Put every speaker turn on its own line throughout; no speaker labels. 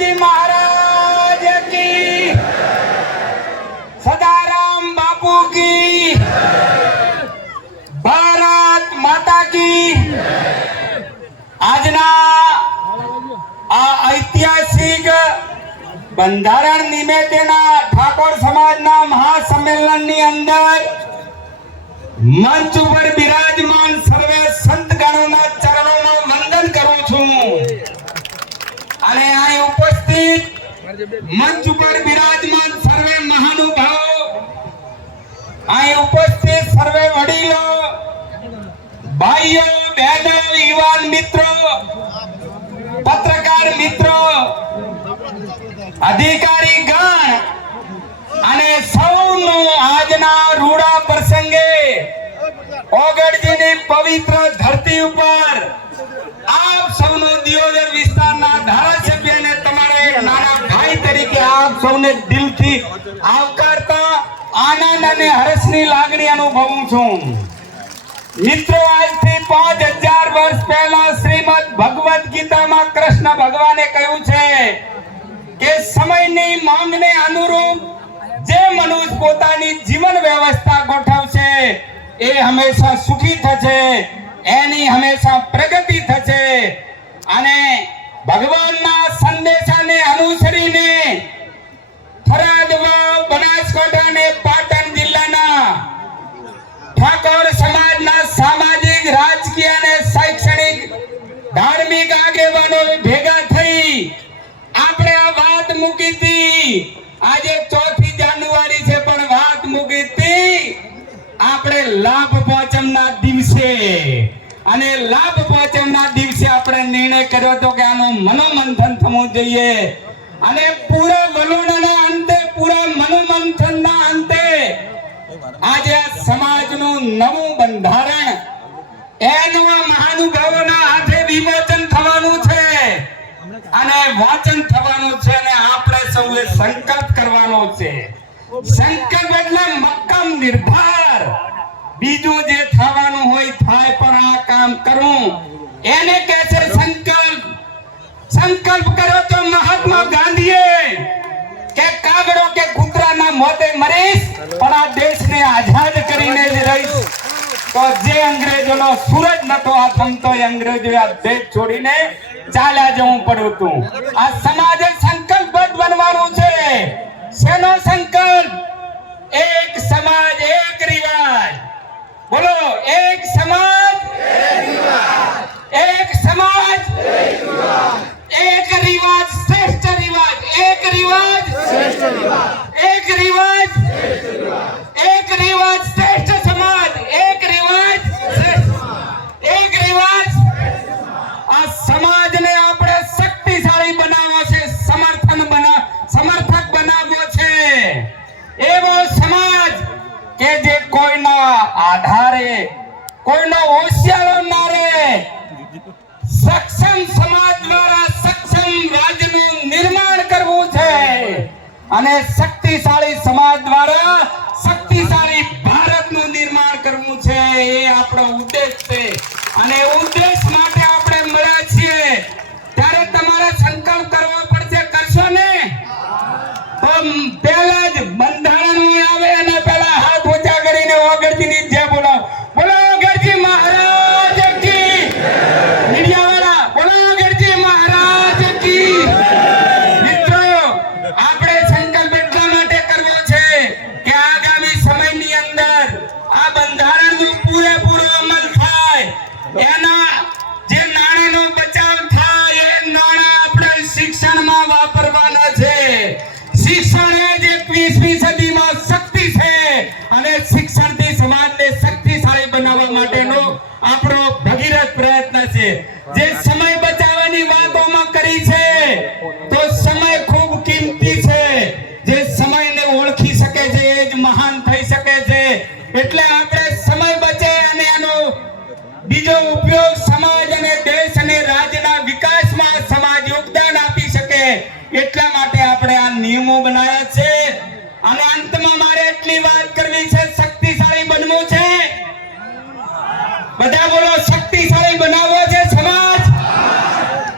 ગઢજી મહારાજ કી. સદારામ બાપુ કી. ભારત માતા કી. આજના આ ઐતિહાસિક બંધારણ નિમિત્તેના ઠાકોર સમાજના મહાસંમેલનની અંદર મંચ ઉપર બિરાજમાન મંચ ઉપર બિરાજમાન સર્વે મહાનુભાવો અહીં ઉપસ્થિત સર્વે વડીલો, ભાઈઓ, બહેનો, યુવાન મિત્રો, પત્રકાર મિત્રો, અધિકારી ગણ, અને સૌનું આજના રૂડા પ્રસંગે ઓગળજીની પવિત્ર ધરતી ઉપર આપ સૌનો દિયોદર વિસ્તારના ધારાસભ્ય સૌને દિલથી આવકારતા આનંદ અને હર્ષની લાગણી અનુભવું છું. મિત્રો, આજથી પાંચ હજાર વર્ષ પહેલા શ્રીમદ ભગવદ ગીતામાં કૃષ્ણ ભગવાને કહ્યું છે કે સમયની માંગને અનુરૂપ જે મનુષ્ય પોતાની જીવન વ્યવસ્થા ગોઠવશે, એ હંમેશા સુખી થશે, એની હંમેશા પ્રગતિ થશે અને ભગવાનના સંદેશાને અનુસરીને થરાદ પાટણ જિલ્લાના ઠાકોર સમાજના સામાજિક, રાજકીય અને શૈક્ષણિક, ધાર્મિક આગેવાનો ભેગા થઈ આપણે આ વાત મૂકી હતી. આજે ચોથી જાન્યુઆરી છે, પણ વાત મૂકી હતી આપણે લાભ પાંચમના દિવસે. અને લાભ પાંચમના દિવસે આપણે નિર્ણય કર્યો હતો કે આનું મનોમંથન થવું જોઈએ. અને પૂરા વલોણાના અંતે, પૂરા મનોમંથનના અંતે આજે આ સમાજનું નવું બંધારણ એનું મહાનુભાવોના હાથે વિમોચન થવાનું છે અને વાંચન થવાનું છે અને આપણે સૌએ સંકલ્પ કરવાનો છે. સંકલ્પ એટલે મક્કમ નિર્ધાર બીજું જે થવાનું હોય થાય પણ આ કામ કરું. એને કહે છે સંકલ્પ કર્યો તો મહાત્મા ગાંધીએ કે કાગડો કે કૂતરાના મોતે મરીશ, પણ આ દેશને આઝાદ કરીને જ રહીશ. તો જે અંગ્રેજોનો સૂરજ નતો, આ પંતો અંગ્રેજોએ આ દેશ છોડીને ચાલ્યા જવું પડ્યું હતું. આ સમાજે સંકલ્પબદ્ધ બનવાનું છે. શેનો સંકલ્પ? એક સમાજ, એક રિવાજ. બોલો, એક સમાજ કે જે કોઈના આધારે, કોઈનો હોશિયારો ના સક્ષમ સમાજ દ્વારા સક્ષમ રાજ્યનું નિર્માણ કરવું છે. અને શક્તિશાળી સમાજ દ્વારા શક્તિશાળી ભારતનું નિર્માણ કરવું છે એ આપણો ઉદ્દેશ છે. અને ઉદ્દેશ માટે આપણે મળ્યા છીએ. ત્યારે તમારે સંકલ્પ કરવો પડશે, કરશો ને? તો પહેલા જ શિક્ષણ એ જ એકવીસમી સદીમાં બધા બોલો શક્તિશાળી બનાવવો છે સમાજ.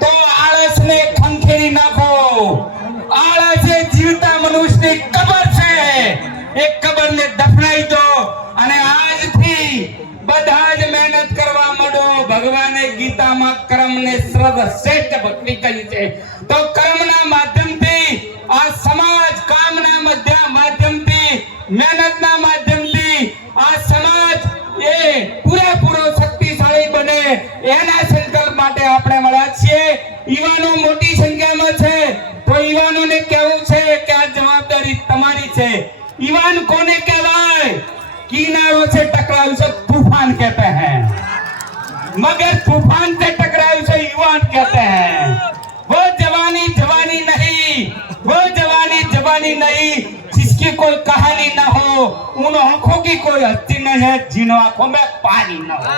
તો આળસને ખંખેરી નાખો. આળસે જીવતા મનુષ્યની કબર છે. એ કબરને દફનાઈ દો અને આજથી બધા જ મહેનત કરવા માંડો. ભગવાને ગીતામાં કર્મને સર્વશ્રેષ્ઠ ભક્તિ કહી છે. તો યુવાનો મોટી સંખ્યામાં છે તો યુવાનોને કહેવું છે કે આ જવાબદારી તમારી છે યુવાન કોને કહેવાય કિનારો से टकराव से तूफान कहते हैं मगर तूफान से टकराव से युवान कहते हैं वो जवानी जिसकी कोई कहानी न हो उन आंखों की कोई हस्ती नहीं है जिन आंखों में पानी न हो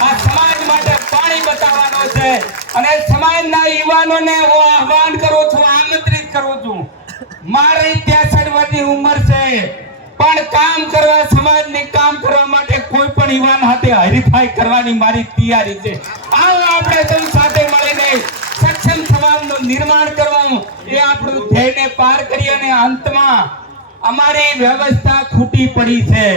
આ સમાજ માટે પાણી બતાવવાનો છે અને સમાજના યુવાનોને હું આહવાન કરું છું આમંત્રિત કરું છું મારી 63 વર્ષની ઉંમર છે પણ કામ કરવા સમાજને કામ કરવા માટે કોઈ પણ યુવાન હાથે હરીફાઈ કરવાની મારી તૈયારી છે આવો આપણે સૌ સાથે મળીને સક્ષમ સમાજનું નિર્માણ કરવું એ આપણું ધ્યેયને પાર કરી અને અંતમાં અમારી વ્યવસ્થા ખૂટી પડી છે.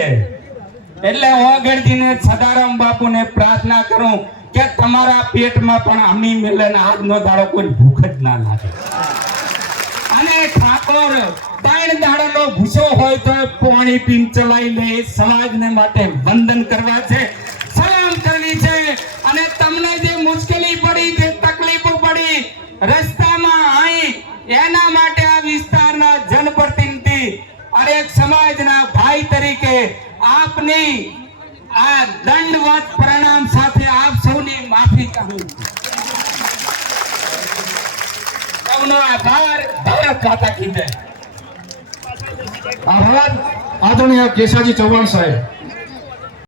એટલે ઓગળજીને સદારામ બાપુને પ્રાર્થના કરું કે તમારા પેટમાં પણ અમી મિલન આજનો દાડો કોઈ ભૂખ જ ના લાગે. અને ઠાકોર, ત્રણ દાડાનો ભૂસો હોય તો પાણી પીન ચલાવી લે, સમાજને માટે વંદન કરવા છે. સલામ કરવી છે. અને તમને માફી ચાહું છું સૌનો આભાર ભારત માતા કી જય
આભાર આદરણીય કેશાજી ચૌહાણ સાહેબ